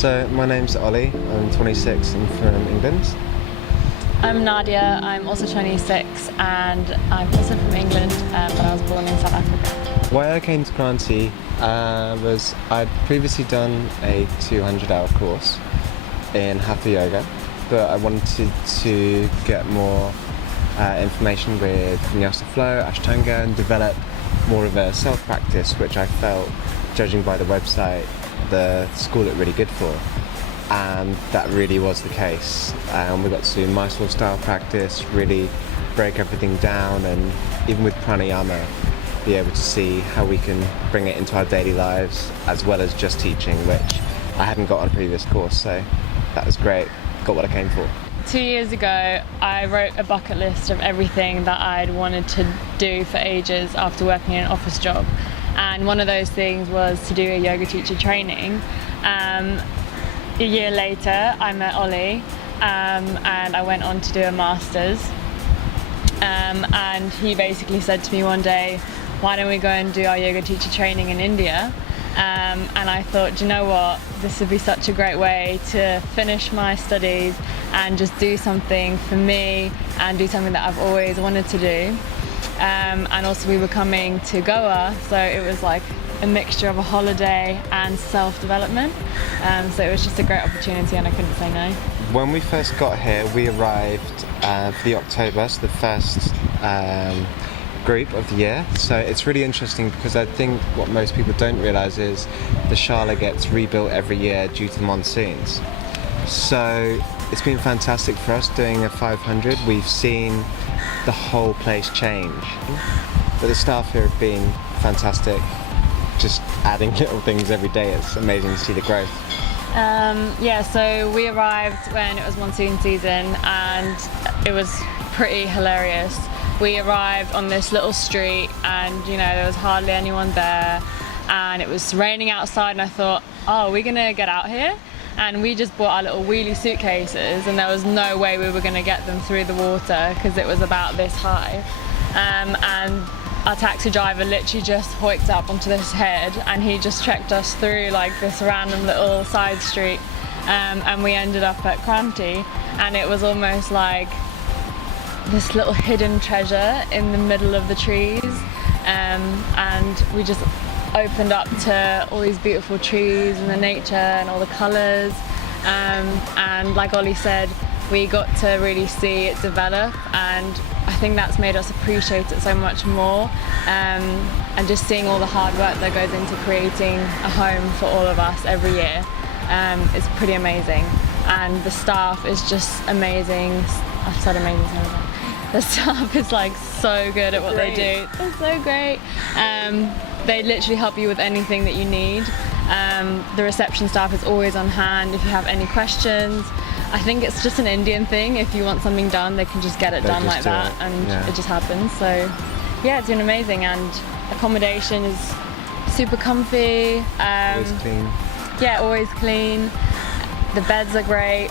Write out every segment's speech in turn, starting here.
So my name's Ollie, I'm 26 and from England. I'm Nadia, I'm also 26 and I'm also from England, but I was born in South Africa. Why I came to Kranti was I'd previously done a 200-hour course in Hatha Yoga, but I wanted to get more information with Vinyasa Flow, Ashtanga, and develop more of a self-practice, which I felt, judging by the website, the school looked really good for. And that really was the case. We got to do Mysore style practice, really break everything down, and even with pranayama, be able to see how we can bring it into our daily lives as well as just teaching, which I hadn't got on a previous course, so that was great. Got what I came for. 2 years ago, I wrote a bucket list of everything that I'd wanted to do for ages after working in an office job. And one of those things was to do a yoga teacher training. A year later, I met Ollie and I went on to do a master's. And he basically said to me one day, why don't we go and do our yoga teacher training in India? And I thought, do you know what, this would be such a great way to finish my studies and just do something for me and do something that I've always wanted to do. And also we were coming to Goa, so it was like a mixture of a holiday and self-development. So it was just a great opportunity and I couldn't say no. When we first got here, we arrived for the October, so the first group of the year. So it's really interesting because I think what most people don't realise is the Shala gets rebuilt every year due to the monsoons. So it's been fantastic for us doing a 500. We've seen the whole place change. But the staff here have been fantastic, just adding little things every day. It's amazing to see the growth. Yeah, so we arrived when it was monsoon season and it was pretty hilarious. We arrived on this little street and there was hardly anyone there and it was raining outside and I thought, oh, are we gonna get out here? And we just bought our little wheelie suitcases and there was no way we were gonna get them through the water because it was about this high. And our taxi driver literally just hoiked up onto this head and he just trekked us through like this random little side street, and we ended up at Kranti and it was almost like this little hidden treasure in the middle of the trees, and we just opened up to all these beautiful trees and the nature and all the colours, and like Ollie said, we got to really see it develop and I think that's made us appreciate it so much more, and just seeing all the hard work that goes into creating a home for all of us every year is pretty amazing. And the staff is just amazing. I've said amazing so many times. The staff is like so good at what they do. They're so great. They literally help you with anything that you need. The reception staff is always on hand if you have any questions. I think it's just an Indian thing. If you want something done, they can just get it done like that, and it just happens. So yeah, it's been amazing, and accommodation is super comfy. Always clean. Yeah, always clean. The beds are great.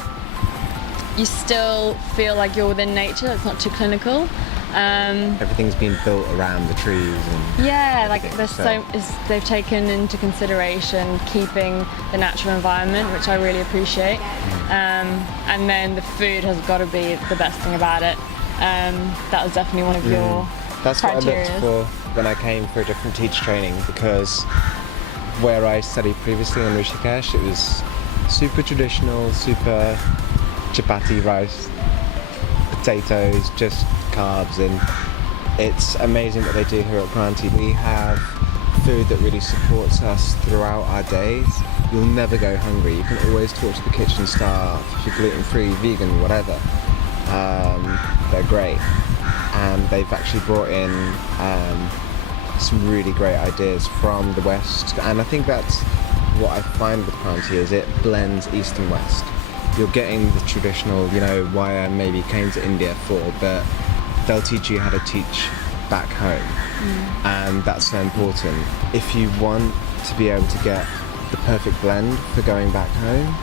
You still feel like you're within nature. It's not too clinical. Everything's been built around the trees. And yeah, like they've taken into consideration keeping the natural environment, which I really appreciate. And then the food has got to be the best thing about it. That was definitely one of your That's criteria. what I looked for when I came for a different teacher training, because where I studied previously in Rishikesh, it was super traditional, super chapati, rice, potatoes, just carbs, and it's amazing what they do here at Kranti. We have food that really supports us throughout our days. You'll never go hungry. You can always talk to the kitchen staff if you're gluten-free, vegan, whatever. They're great, and they've actually brought in some really great ideas from the West, and I think that's what I find with Kranti is it blends East and West. You're getting the traditional, why I maybe came to India for, but they'll teach you how to teach back home, and that's so important. If you want to be able to get the perfect blend for going back home,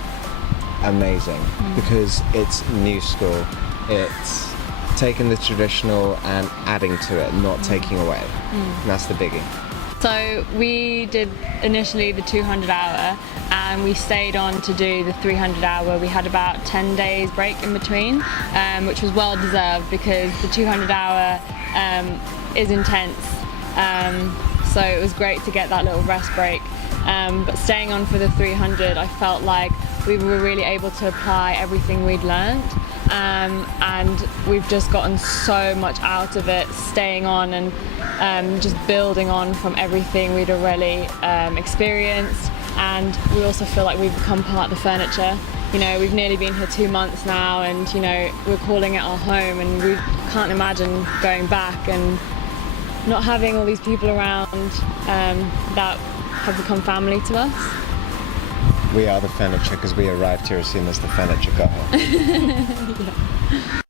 amazing, because it's new school. It's taking the traditional and adding to it, not taking away. And that's the biggie. It's So we did initially the 200 hour and we stayed on to do the 300 hour. We had about 10 days break in between, which was well deserved because the 200 hour is intense. So it was great to get that little rest break. But staying on for the 300, I felt like we were really able to apply everything we'd learned. And we've just gotten so much out of it, staying on and just building on from everything we'd already experienced. And we also feel like we've become part of the furniture. You know, we've nearly been here 2 months now, and you know, we're calling it our home, and we can't imagine going back and not having all these people around that have become family to us. We are the furniture because we arrived here as soon as the furniture got here. Yeah.